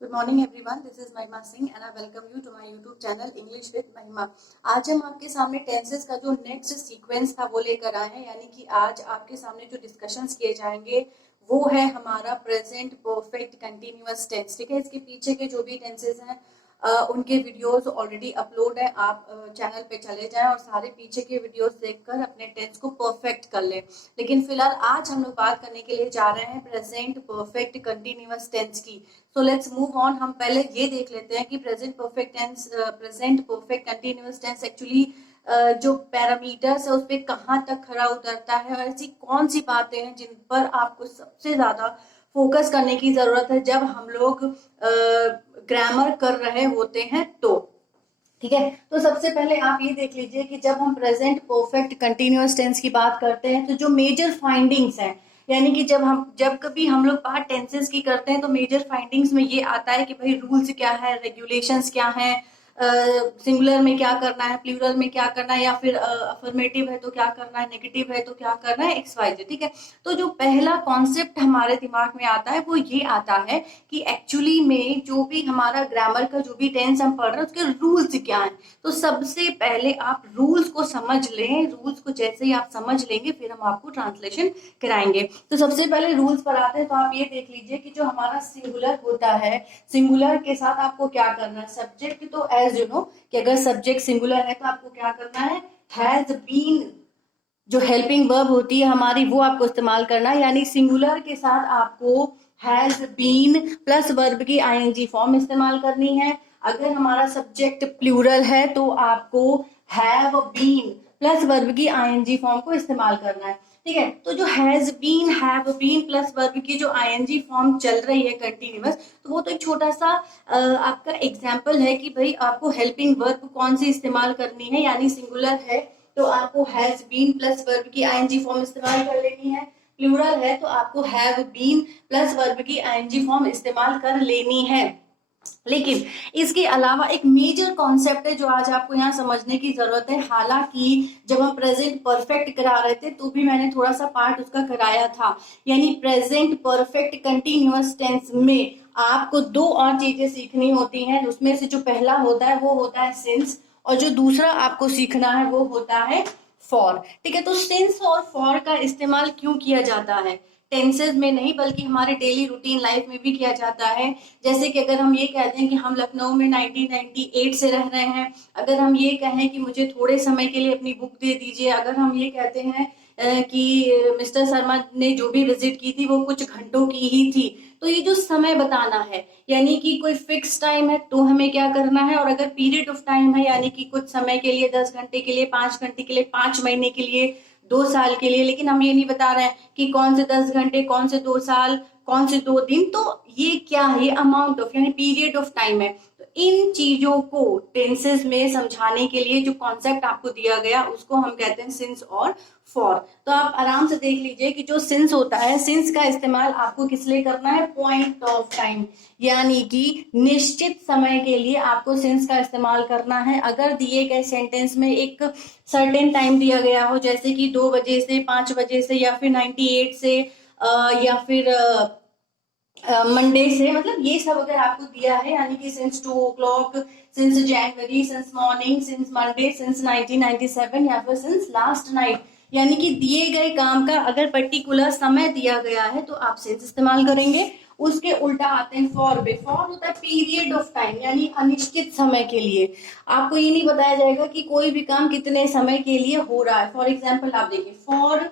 Good morning everyone, this is Mahima Singh and I welcome you to my YouTube channel English with Mahima। आज हम आपके सामने tenses का जो next sequence था वो लेकर आए हैं, यानी कि आज आपके सामने जो डिस्कशंस किए जाएंगे वो है हमारा प्रेजेंट परफेक्ट कंटिन्यूअस टेंस। ठीक है, इसके पीछे के जो भी टेंसेस हैं उनके वीडियोस ऑलरेडी अपलोड है, आप चैनल पे चले जाएं और सारे पीछे के वीडियोस देखकर अपने टेंस को परफेक्ट कर लें। लेकिन फिलहाल आज हम लोग बात करने के लिए जा रहे हैं प्रेजेंट परफेक्ट कंटिन्यूअस टेंस की। So let's move on. हम पहले ये देख लेते हैं कि present perfect tense, present perfect continuous tense actually जो पैरामीटर्स है उस पर कहाँ तक खरा उतरता है और ऐसी कौन सी बातें हैं जिन पर आपको सबसे ज्यादा फोकस करने की जरूरत है जब हम लोग ग्रामर कर रहे होते हैं। तो ठीक है, तो सबसे पहले आप ये देख लीजिए कि जब हम प्रेजेंट परफेक्ट कंटिन्यूअस टेंस की बात करते हैं तो जो मेजर फाइंडिंग्स हैं, यानी कि जब कभी हम लोग बात टेंसेस की करते हैं तो मेजर फाइंडिंग्स में ये आता है कि भाई रूल्स क्या है, रेगुलेशंस क्या है, सिंगुलर में क्या करना है, प्लूरल में क्या करना है, या फिर अफर्मेटिव है तो क्या करना है, नेगेटिव है तो क्या करना है, एक्स वाई जेड। ठीक है, तो जो पहला कॉन्सेप्ट हमारे दिमाग में आता है वो ये आता है कि एक्चुअली में जो भी हमारा ग्रामर का जो भी टेंस हम पढ़ रहे हैं उसके रूल्स क्या हैं। तो सबसे पहले आप रूल्स को समझ लें, रूल्स को जैसे ही आप समझ लेंगे फिर हम आपको ट्रांसलेशन कराएंगे। तो सबसे पहले रूल्स पर आते हैं, तो आप ये देख लीजिए कि जो हमारा सिंगुलर होता है, सिंगुलर के साथ आपको क्या करना है, सब्जेक्ट तो एज यू नो कि अगर सब्जेक्ट सिंगुलर है तो आपको क्या करना है, हैज बीन जो हेल्पिंग वर्ब होती है हमारी वो आपको इस्तेमाल करना है, यानी सिंगुलर के साथ आपको हैज बीन प्लस वर्ब की आईएनजी फॉर्म इस्तेमाल करनी है। अगर हमारा सब्जेक्ट प्लूरल है तो आपको हैव बीन प्लस वर्ब की आईएनजी फॉर्म को इस्तेमाल करना है। ठीक है, तो जो has been, have been plus verb की जो आईएनजी फॉर्म चल रही है कंटिन्यूअस, तो वो तो एक छोटा सा आपका एग्जाम्पल है कि भाई आपको हेल्पिंग वर्ब कौन सी इस्तेमाल करनी है, यानी सिंगुलर है तो आपको हैज बीन प्लस वर्ब की आईएनजी फॉर्म इस्तेमाल कर लेनी है, प्लूरल है तो आपको हैव बीन प्लस वर्ब की आईएनजी फॉर्म इस्तेमाल कर लेनी है। लेकिन इसके अलावा एक मेजर कॉन्सेप्ट है जो आज आपको यहाँ समझने की जरूरत है। हालांकि जब हम प्रेजेंट परफेक्ट करा रहे थे तो भी मैंने थोड़ा सा पार्ट उसका कराया था, यानी प्रेजेंट परफेक्ट कंटिन्यूअस टेंस में आपको दो और चीजें सीखनी होती हैं। उसमें से जो पहला होता है वो होता है सिंस, और जो दूसरा आपको सीखना है वो होता है फॉर। ठीक है, तो सिंस और फॉर का इस्तेमाल क्यों किया जाता है, टेंसेज में नहीं बल्कि हमारे डेली रूटीन लाइफ में भी किया जाता है। जैसे कि अगर हम ये कह दें कि हम लखनऊ में 1998 से रह रहे हैं, अगर हम ये कहें कि मुझे थोड़े समय के लिए अपनी बुक दे दीजिए, अगर हम ये कहते हैं कि मिस्टर शर्मा ने जो भी विजिट की थी वो कुछ घंटों की ही थी, तो ये जो समय बताना है यानी कि कोई फिक्स टाइम है तो हमें क्या करना है, और अगर पीरियड ऑफ टाइम है यानी कि कुछ समय के लिए, 10 घंटे के लिए, 5 घंटे के लिए, 5 महीने के लिए, 2 साल के लिए, लेकिन हम ये नहीं बता रहे हैं कि कौन से 10 घंटे, कौन से 2 साल, कौन से 2 दिन, तो ये क्या है, ये अमाउंट ऑफ यानी पीरियड ऑफ टाइम है। तो इन चीजों को टेंसेस में समझाने के लिए जो कॉन्सेप्ट आपको दिया गया उसको हम कहते हैं सिंस और फॉर। तो आप आराम से देख लीजिए कि जो सिंस होता है, सिंस का इस्तेमाल आपको किस लिए करना है, पॉइंट ऑफ टाइम, यानी कि निश्चित समय के लिए आपको सिंस का इस्तेमाल करना है। अगर दिए गए सेंटेंस में एक सर्टेन टाइम दिया गया हो, जैसे कि 2 बजे से 5 बजे से, या फिर 98 से या फिर मंडे से, मतलब ये सब अगर आपको दिया है, यानी कि since 2 o'clock, since January, since morning, since Monday, since 1997, या फिर सिंस लास्ट नाइट, यानी कि दिए गए काम का अगर पर्टिकुलर समय दिया गया है तो आप सिंस इस्तेमाल करेंगे। उसके उल्टा आते हैं फॉर पे। फॉर होता है पीरियड ऑफ टाइम, यानी अनिश्चित समय के लिए। आपको ये नहीं बताया जाएगा कि कोई भी काम कितने समय के लिए हो रहा है। फॉर एग्जाम्पल आप देखिए, फॉर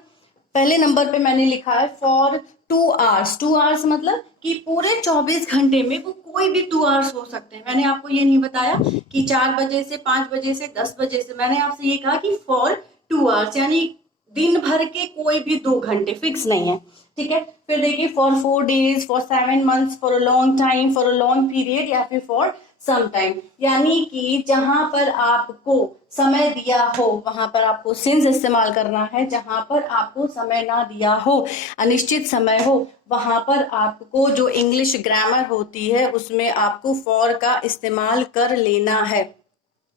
पहले नंबर पे मैंने लिखा है फॉर 2 hours। 2 hours मतलब कि पूरे 24 घंटे में वो कोई भी 2 hours हो सकते हैं। मैंने आपको ये नहीं बताया कि 4 बजे से, 5 बजे से, 10 बजे से, मैंने आपसे ये कहा कि फॉर 2 hours, यानी दिन भर के कोई भी 2 घंटे, फिक्स नहीं है। ठीक है, फिर देखिए for 4 days, for 7 months, for a long time, for a long period, या फिर फॉर सम टाइम, यानी कि जहां पर आपको समय दिया हो वहां पर आपको सिंस इस्तेमाल करना है, जहां पर आपको समय ना दिया हो, अनिश्चित समय हो, वहां पर आपको जो इंग्लिश ग्रामर होती है उसमें आपको फॉर का इस्तेमाल कर लेना है।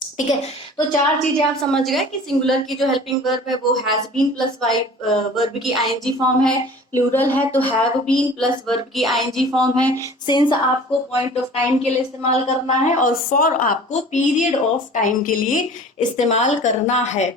ठीक है। तो चार चीजें आप समझ गए कि सिंगुलर की जो हेल्पिंग वर्ब है वो has been plus Y verb की आईएनजी फॉर्म है, प्लूरल है तो हैव बीन प्लस वर्ब की आईएनजी फॉर्म है, सिंस आपको पॉइंट ऑफ टाइम के लिए इस्तेमाल करना है और फॉर आपको पीरियड ऑफ टाइम के लिए इस्तेमाल करना है।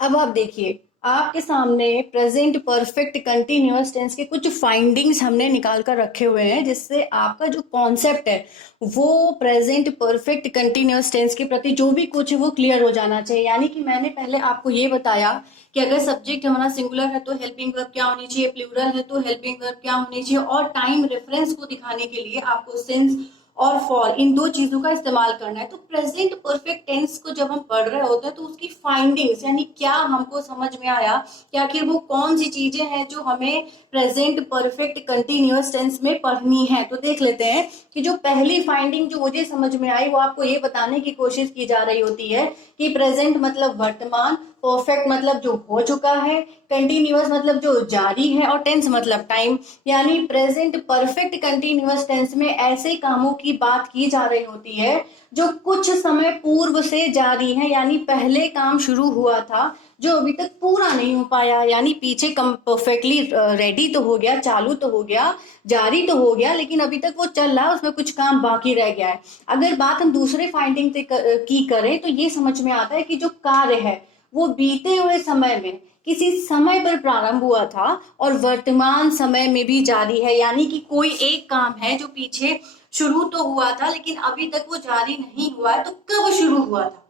अब आप देखिए, आपके सामने प्रेजेंट परफेक्ट कंटिन्यूअस टेंस के कुछ फाइंडिंग्स हमने निकाल कर रखे हुए हैं, जिससे आपका जो कॉन्सेप्ट है वो प्रेजेंट परफेक्ट कंटिन्यूअस टेंस के प्रति जो भी कुछ है वो क्लियर हो जाना चाहिए। यानी कि मैंने पहले आपको ये बताया कि अगर सब्जेक्ट हमारा सिंगुलर है तो हेल्पिंग वर्ब क्या होनी चाहिए, प्लूरल है तो हेल्पिंग वर्ब क्या होनी चाहिए, और टाइम रेफरेंस को दिखाने के लिए आपको सिंस और फॉर इन दो चीजों का इस्तेमाल करना है। तो प्रेजेंट परफेक्ट टेंस को जब हम पढ़ रहे होते हैं तो उसकी फाइंडिंग्स यानी क्या हमको समझ में आया कि आखिर वो कौन सी चीजें हैं जो हमें प्रेजेंट परफेक्ट कंटिन्यूअस टेंस में पढ़नी है। तो देख लेते हैं कि जो पहली फाइंडिंग जो मुझे समझ में आई वो आपको ये बताने की कोशिश की जा रही होती है कि प्रेजेंट मतलब वर्तमान, परफेक्ट मतलब जो हो चुका है, कंटिन्यूअस मतलब जो जारी है, और टेंस मतलब टाइम। यानी प्रेजेंट परफेक्ट कंटिन्यूअस टेंस में ऐसे कामों की बात की जा रही होती है जो कुछ समय पूर्व से जारी है, यानी पहले काम शुरू हुआ था जो अभी तक पूरा नहीं हो पाया, यानी पीछे कम परफेक्टली रेडी तो हो गया, चालू तो हो गया, जारी तो हो गया, लेकिन अभी तक वो चल रहा है, उसमें कुछ काम बाकी रह गया है। अगर बात हम दूसरे फाइंडिंग की करें तो ये समझ में आता है कि जो कार्य है वो बीते हुए समय में किसी समय पर प्रारंभ हुआ था और वर्तमान समय में भी जारी है। यानी कि कोई एक काम है जो पीछे शुरू तो हुआ था लेकिन अभी तक वो जारी नहीं हुआ है, तो कब शुरू हुआ था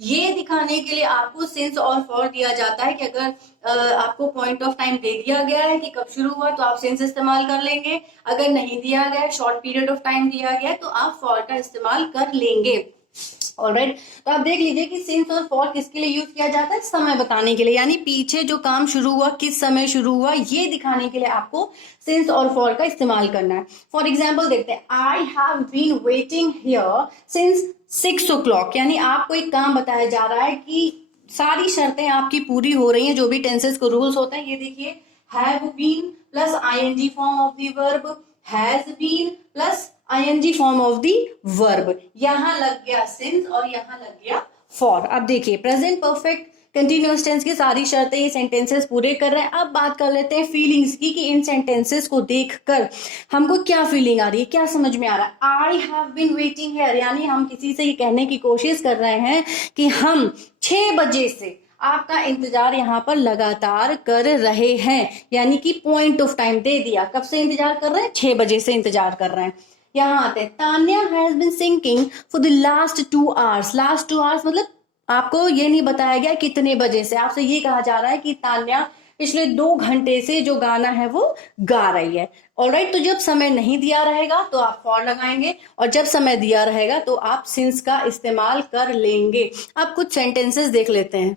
ये दिखाने के लिए आपको सिंस और फॉर दिया जाता है। कि अगर आपको पॉइंट ऑफ टाइम दे दिया गया है कि कब शुरू हुआ तो आप सिंस इस्तेमाल कर लेंगे, अगर नहीं दिया गया है, शॉर्ट पीरियड ऑफ टाइम दिया गया है, तो आप फॉर का इस्तेमाल कर लेंगे। ऑलराइट, तो आप देख लीजिए कि सिंस और फॉर किसके लिए यूज किया जाता है, समय बताने के लिए, यानी पीछे जो काम शुरू हुआ किस समय शुरू हुआ ये दिखाने के लिए आपको सिंस और फॉर का इस्तेमाल करना है। फॉर एग्जाम्पल देखते हैं, I have been waiting here since 6 o'clock, यानी आपको एक काम बताया जा रहा है कि सारी शर्तें आपकी पूरी हो रही हैं, जो भी टेंसेस को रूल्स होते हैं। ये देखिए, have been plus ING form of the verb, has been plus ING form of the verb, यहां लग गया सिंस और यहां लग गया फॉर। अब देखिए, प्रेजेंट परफेक्ट कंटिन्यूअस टेंस की सारी शर्तें ये सेंटेंसेस पूरे कर रहे हैं। अब बात कर लेते हैं फीलिंग्स की कि इन सेंटेंसेस को देखकर हमको क्या फीलिंग आ रही है, क्या समझ में आ रहा है। I have been waiting here, यानी हम किसी से ये कहने की कोशिश कर रहे हैं कि हम 6 बजे से आपका इंतजार यहाँ पर लगातार कर रहे हैं, यानी कि पॉइंट ऑफ टाइम दे दिया, कब से इंतजार कर रहे हैं, 6 बजे से इंतजार कर रहे हैं। यहाँ आते हैं, Tanya has been sinking for the last 2 hours. Last 2 hours मतलब आपको ये नहीं बताया गया कितने बजे से, आपसे ये कहा जा रहा है कि तान्या पिछले 2 घंटे से जो गाना है वो गा रही है। ऑलराइट, तो जब समय नहीं दिया रहेगा तो आप फॉर लगाएंगे, और जब समय दिया रहेगा तो आप सिंस का इस्तेमाल कर लेंगे। अब कुछ सेंटेंसेस देख लेते हैं।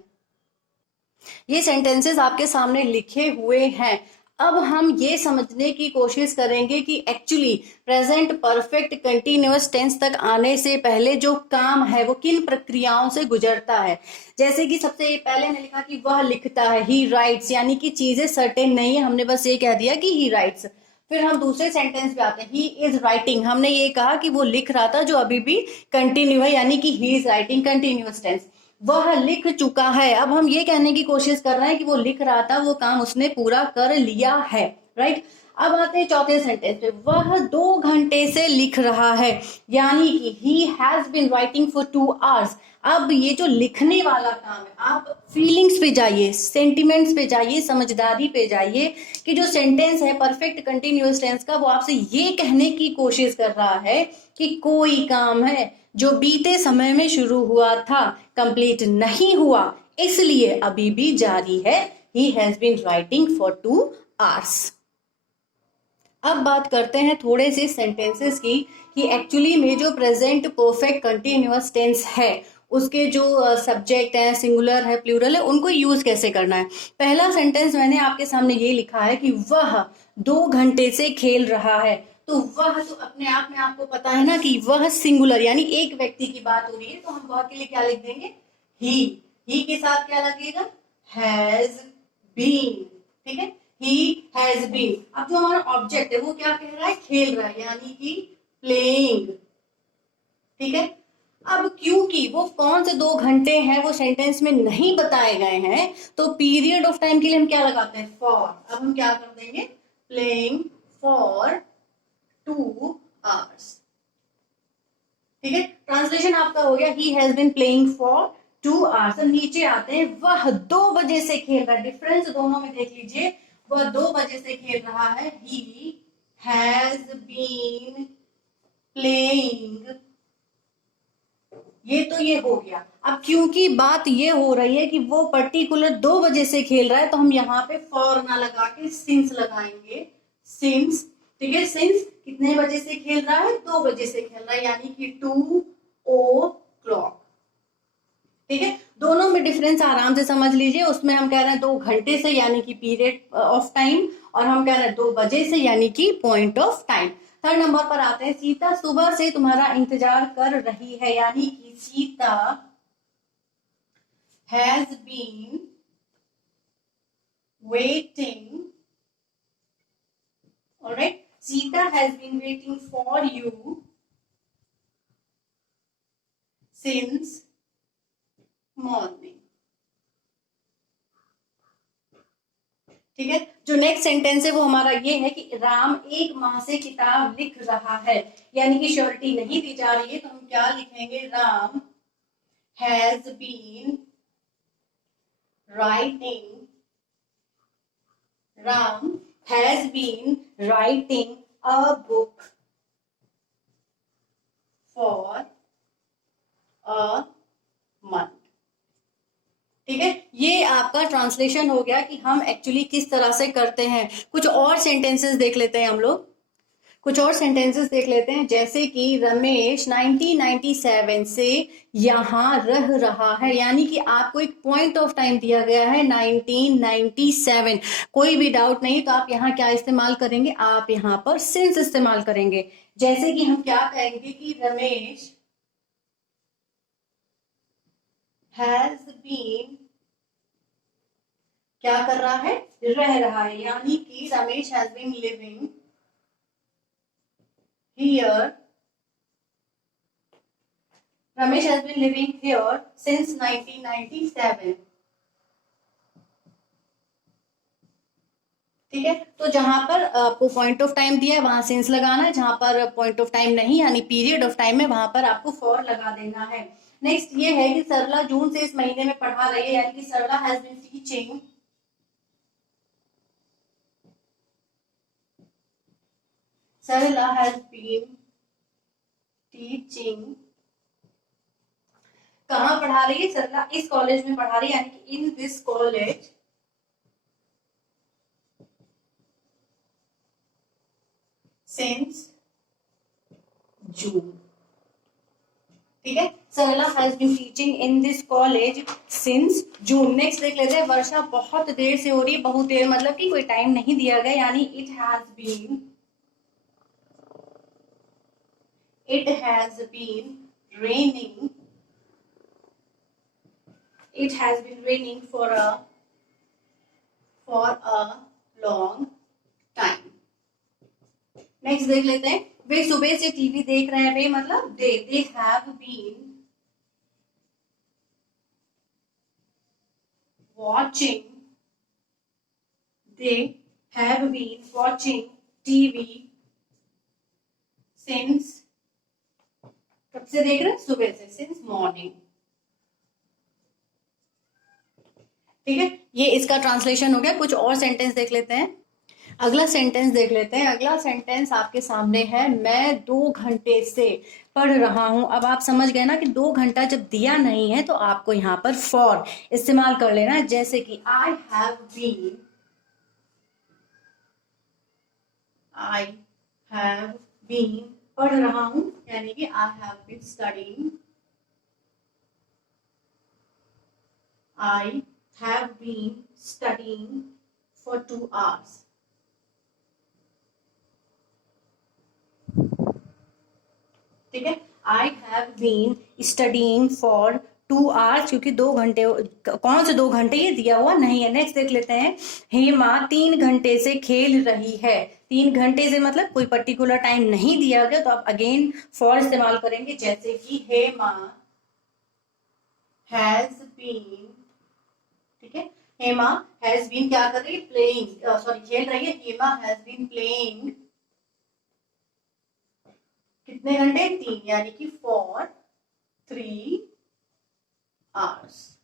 ये सेंटेंसेस आपके सामने लिखे हुए हैं। अब हम ये समझने की कोशिश करेंगे कि actually present perfect continuous tense तक आने से पहले जो काम है वो किन प्रक्रियाओं से गुजरता है। जैसे कि सबसे पहले ने लिखा कि वह लिखता है, ही राइट्स, यानी कि चीजें सर्टेन नहीं है, हमने बस ये कह दिया कि ही राइट्स। फिर हम दूसरे सेंटेंस पे आते हैं, ही इज राइटिंग, हमने ये कहा कि वो लिख रहा था जो अभी भी कंटिन्यू है, यानी कि he is writing continuous tense. वह लिख चुका है, अब हम ये कहने की कोशिश कर रहे हैं कि वो लिख रहा था, वो काम उसने पूरा कर लिया है। राइट, अब आते हैं चौथे सेंटेंस पे, वह 2 घंटे से लिख रहा है, यानी कि he has been writing for 2 hours. अब ये जो लिखने वाला काम है, आप फीलिंग्स पे जाइए, सेंटिमेंट्स पे जाइए, समझदारी पे जाइए कि जो सेंटेंस है परफेक्ट कंटिन्यूअस टेंस का, वो आपसे ये कहने की कोशिश कर रहा है कि कोई काम है जो बीते समय में शुरू हुआ था, कंप्लीट नहीं हुआ, इसलिए अभी भी जारी है। He has been writing for 2 hours. अब बात करते हैं थोड़े से सेंटेंसेस की कि एक्चुअली में जो प्रेजेंट परफेक्ट कंटिन्यूअस टेंस है उसके जो सब्जेक्ट है, सिंगुलर है, प्लूरल है, उनको यूज कैसे करना है। पहला सेंटेंस मैंने आपके सामने ये लिखा है कि वह 2 घंटे से खेल रहा है। तो वह तो अपने आप में आपको पता है ना कि वह सिंगुलर यानी एक व्यक्ति की बात हो रही है, तो हम वह के लिए क्या लिख देंगे, ही के साथ क्या लगेगा, हैज बीन। ठीक है, ही हैज बीन। अब जो हमारा ऑब्जेक्ट है वो क्या कह रहा है, खेल रहा है, यानी कि प्लेइंग। ठीक है, अब क्योंकि वो कौन से 2 घंटे हैं वो सेंटेंस में नहीं बताए गए हैं, तो पीरियड ऑफ टाइम के लिए हम क्या लगाते हैं, फॉर। अब हम क्या कर देंगे, प्लेइंग फॉर 2 hours। ठीक है, ट्रांसलेशन आपका हो गया, he has been playing for 2 hours। नीचे आते हैं, वह 2 बजे से खेल रहा है। डिफरेंस दोनों में देख लीजिए, वह 2 बजे से खेल रहा है, ही हैज बीन प्लेइंग। ये तो ये हो गया। अब क्योंकि बात ये हो रही है कि वो पर्टिकुलर 2 बजे से खेल रहा है, तो हम यहाँ पे फॉर ना लगा के सिंस लगाएंगे, सिंस। ठीक है, सिंस कितने बजे से खेल रहा है, 2 बजे से खेल रहा है, यानी कि 2 o'clock। ठीक है, दोनों में डिफरेंस आराम से समझ लीजिए। उसमें हम कह रहे हैं 2 घंटे से यानी कि पीरियड ऑफ टाइम, और हम कह रहे हैं 2 बजे से यानी कि point of time. 3rd number पर आते हैं, सीता सुबह से तुम्हारा इंतजार कर रही है, यानी कि Sita has been waiting. Alright, Sita has been waiting for you since morning. ठीक है, जो नेक्स्ट सेंटेंस है वो हमारा ये है कि राम 1 माह से किताब लिख रहा है, यानी कि श्योरिटी नहीं दी जा रही है, तो हम क्या लिखेंगे, Ram has been writing, Ram has been writing a book for a month. ठीक है, ये आपका ट्रांसलेशन हो गया कि हम एक्चुअली किस तरह से करते हैं। कुछ और सेंटेंसेस देख लेते हैं हम लोग, कुछ और सेंटेंसेस देख लेते हैं, जैसे कि रमेश 1997 से यहां रह रहा है, यानी कि आपको एक पॉइंट ऑफ टाइम दिया गया है 1997। कोई भी डाउट नहीं, तो आप यहाँ क्या इस्तेमाल करेंगे, आप यहाँ पर सिंस इस्तेमाल करेंगे। जैसे कि हम क्या कहेंगे कि रमेश हैज बीन, क्या कर रहा है, रह रहा है, यानी कि Ramesh has been living here, Ramesh has been living here since 1997। ठीक है, तो जहां पर आपको पॉइंट ऑफ टाइम दिया है वहां सिंस लगाना है, जहां पर पॉइंट ऑफ टाइम नहीं यानी पीरियड ऑफ टाइम है वहां पर आपको फॉर लगा देना है। नेक्स्ट ये है कि सरला जून से इस महीने में पढ़ा रही है, यानी कि Sarla has been teaching, Sarla has been teaching. कहाँ पढ़ा रही है, सरला इस कॉलेज में पढ़ा रही है, यानी कि in this college since June. ठीक है, Sarla has been teaching in this college since June. Next देख लेते हैं, वर्षा बहुत देर से हो रही है, बहुत देर मतलब कि कोई टाइम नहीं दिया गया, यानी it has been raining, it has been raining for a long time। Next देख लेते हैं, वे सुबह से टीवी देख रहे हैं, वे मतलब they have been watching, they have been watching TV since, कब से देख रहे हैं, सुबह से, since morning। ठीक है, ये इसका ट्रांसलेशन हो गया। कुछ और सेंटेंस देख लेते हैं, अगला सेंटेंस देख लेते हैं। अगला सेंटेंस आपके सामने है, मैं 2 घंटे से पढ़ रहा हूं। अब आप समझ गए ना कि 2 घंटा जब दिया नहीं है तो आपको यहाँ पर फॉर इस्तेमाल कर लेना है, जैसे कि आई हैव बीन पढ़ रहा हूं, यानी कि I have been studying, I have been studying for 2 hours। ठीक है, I have been studying for 2 hours, क्योंकि 2 घंटे, कौन से 2 घंटे, ये दिया हुआ नहीं है। नेक्स्ट देख लेते हैं, हेमा 3 घंटे से खेल रही है। 3 घंटे से मतलब कोई पर्टिकुलर टाइम नहीं दिया गया, तो आप अगेन फॉर इस्तेमाल करेंगे, जैसे कि हेमा हैज बीन, ठीक है, हेमा हैज बीन क्या कर रही है, प्लेइंग, सॉरी खेल रही है, हेमा हैज बीन प्लेइंग कितने घंटे, 3, यानी कि फॉर 3 आवर्स।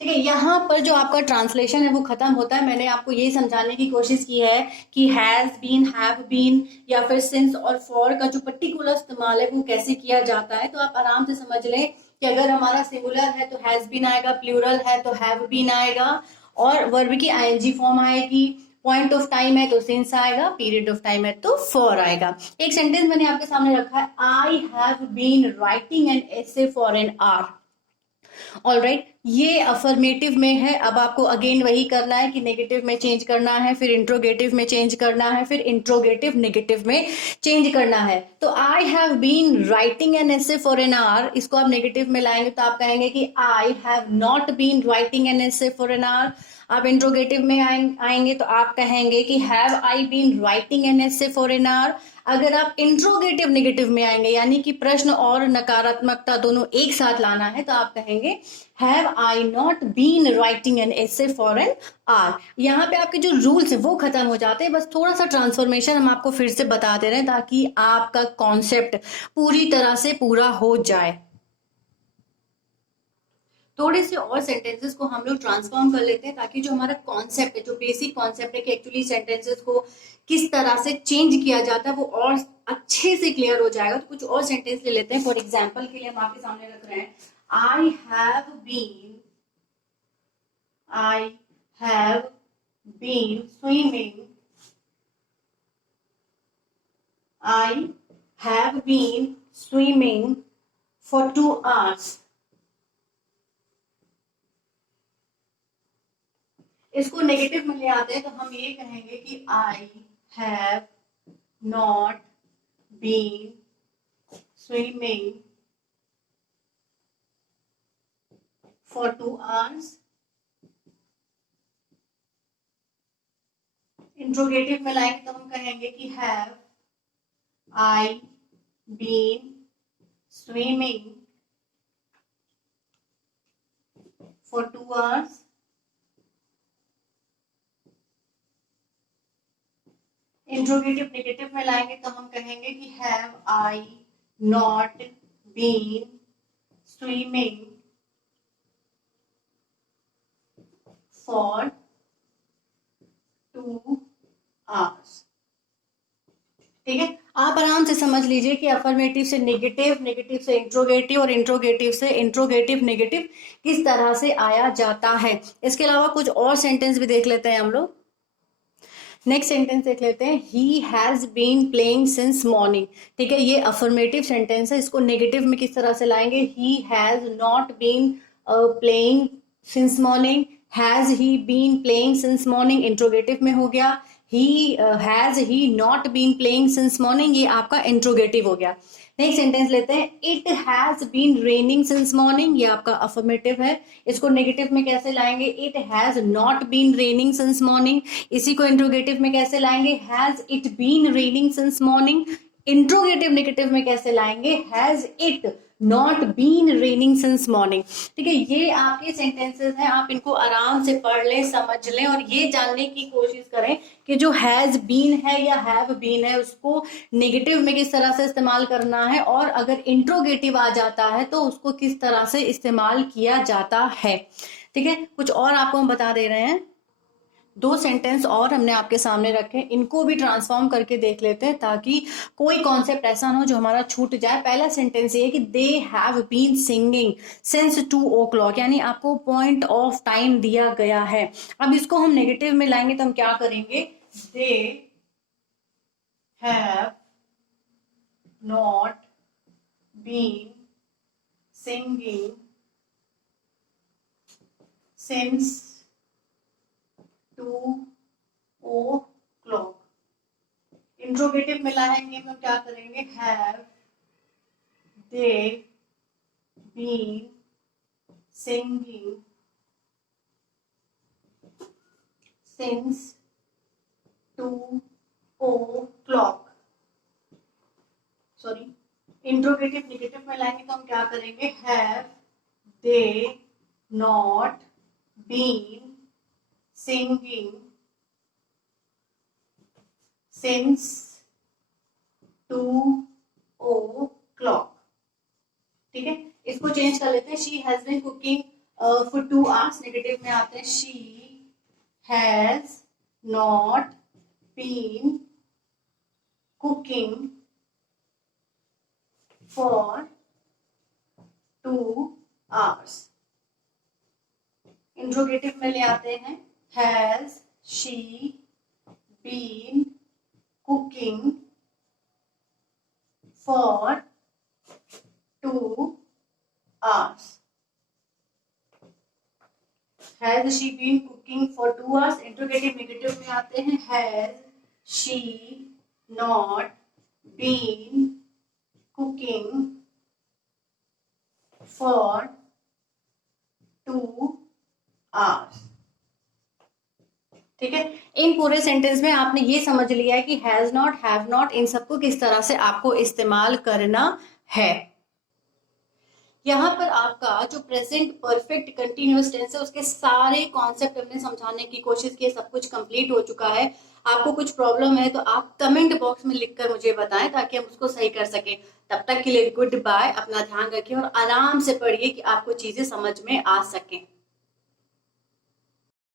ठीक है, यहाँ पर जो आपका ट्रांसलेशन है वो खत्म होता है। मैंने आपको ये समझाने की कोशिश की है कि हैज बीन, हैव बीन या फिर सिंस और फॉर का जो पर्टिकुलर इस्तेमाल है वो कैसे किया जाता है। तो आप आराम से समझ लें कि अगर हमारा सिंगुलर है तो हैज बीन आएगा, प्लूरल है तो हैव बीन आएगा, और वर्ब की आईएनजी फॉर्म आएगी, पॉइंट ऑफ टाइम है तो सिंस आएगा, पीरियड ऑफ टाइम है तो फॉर आएगा। एक सेंटेंस मैंने आपके सामने रखा है, I have been writing an essay for an hour. All right, ये अफर्मेटिव में है। अब आपको अगेन वही करना है कि नेगेटिव में चेंज करना है, फिर इंट्रोगेटिव में चेंज करना है, फिर इंट्रोगेटिव नेगेटिव में चेंज करना है। तो I have been writing an essay for an hour, इसको आप नेगेटिव में लाएंगे तो आप कहेंगे कि I have not been writing an essay for an hour. आप इंट्रोगेटिव में आएंगे तो आप कहेंगे कि have I been writing an essay for an hour. अगर आप इंट्रोगेटिव नेगेटिव में आएंगे, यानी कि प्रश्न और नकारात्मकता दोनों एक साथ लाना है, तो आप कहेंगे have I not been writing an essay for an hour. यहाँ पे आपके जो रूल्स है वो खत्म हो जाते हैं, बस थोड़ा सा ट्रांसफॉर्मेशन हम आपको फिर से बता दे रहे हैं ताकि आपका कॉन्सेप्ट पूरी तरह से पूरा हो जाए। थोड़े से और सेंटेंसेस को हम लोग ट्रांसफॉर्म कर लेते हैं ताकि जो हमारा कॉन्सेप्ट है, जो बेसिक कॉन्सेप्ट है कि एक्चुअली सेंटेंसेस को किस तरह से चेंज किया जाता है वो और अच्छे से क्लियर हो जाएगा। तो कुछ और सेंटेंस ले लेते हैं। फॉर एग्जाम्पल के लिए हम आपके सामने रख रहे हैं, I have been swimming, I have been swimming for 2 hours। इसको नेगेटिव में ले आते हैं तो हम ये कहेंगे कि I have not been swimming for 2 hours। Interrogative में लाएंगे तो हम कहेंगे कि have I been swimming for 2 hours। Interrogative negative में लाएंगे तो हम कहेंगे कि have I not been swimming for 2 hours। ठीक है, आप आराम से समझ लीजिए कि अफर्मेटिव से नेगेटिव, नेगेटिव से इंट्रोगेटिव और इंट्रोगेटिव से इंट्रोगेटिव नेगेटिव किस तरह से आया जाता है। इसके अलावा कुछ और सेंटेंस भी देख लेते हैं हम लोग। नेक्स्ट सेंटेंस देख लेते हैं, he has been playing since morning. ठीक है, ये अफर्मेटिव सेंटेंस है। इसको नेगेटिव में किस तरह से लाएंगे, he has not been playing since morning. Has he been playing since morning interrogative में हो गया। Has he not been playing since morning, ये आपका इंट्रोगेटिव हो गया। नेक्स्ट सेंटेंस लेते हैं, it has been raining since morning, ये आपका अफर्मेटिव है। इसको नेगेटिव में कैसे लाएंगे, it has not been raining since morning. इसी को इंट्रोगेटिव में कैसे लाएंगे, has it been raining since morning. Interrogative negative में कैसे लाएंगे, has it not been raining since morning. ठीक है, ये आपके सेंटेंसेस हैं, आप इनको आराम से पढ़ लें, समझ लें और ये जानने की कोशिश करें कि जो हैज बीन है या हैव बीन है उसको नेगेटिव में किस तरह से इस्तेमाल करना है, और अगर इंट्रोगेटिव आ जाता है तो उसको किस तरह से इस्तेमाल किया जाता है। ठीक है, कुछ और आपको हम बता दे रहे हैं। 2 सेंटेंस और हमने आपके सामने रखे, इनको भी ट्रांसफॉर्म करके देख लेते हैं ताकि कोई कॉन्सेप्ट ऐसा ना हो जो हमारा छूट जाए। पहला सेंटेंस ये है कि they have been singing since 2 o'clock, यानी आपको पॉइंट ऑफ टाइम दिया गया है। अब इसको हम नेगेटिव में लाएंगे तो हम क्या करेंगे, they have not been singing since 2 o'clock। Interrogative में लाएंगे तो क्या करेंगे, have they been singing since 2 o'clock। Sorry, interrogative negative में लाएंगे तो हम क्या करेंगे, have they not been singing since 2 o'clock। ठीक है, इसको चेंज कर लेते हैं, she has been cooking for 2 hours। Negative में आते हैं, she has not been cooking for 2 hours। Interrogative में ले आते हैं, has she been cooking for 2 hours। Has she been cooking for 2 hours? Interrogative negative में आते हैं, has she not been cooking for 2 hours। ठीक है, इन पूरे सेंटेंस में आपने ये समझ लिया है कि हैज नॉट, हैव नॉट, इन सबको किस तरह से आपको इस्तेमाल करना है। यहाँ पर आपका जो प्रेजेंट परफेक्ट कंटिन्यूअस टेंस है उसके सारे कॉन्सेप्ट हमने समझाने की कोशिश की, सब कुछ कंप्लीट हो चुका है। आपको कुछ प्रॉब्लम है तो आप कमेंट बॉक्स में लिखकर मुझे बताएं ताकि हम उसको सही कर सकें। तब तक के लिए गुड बाय, अपना ध्यान रखिए और आराम से पढ़िए कि आपको चीजें समझ में आ सकें।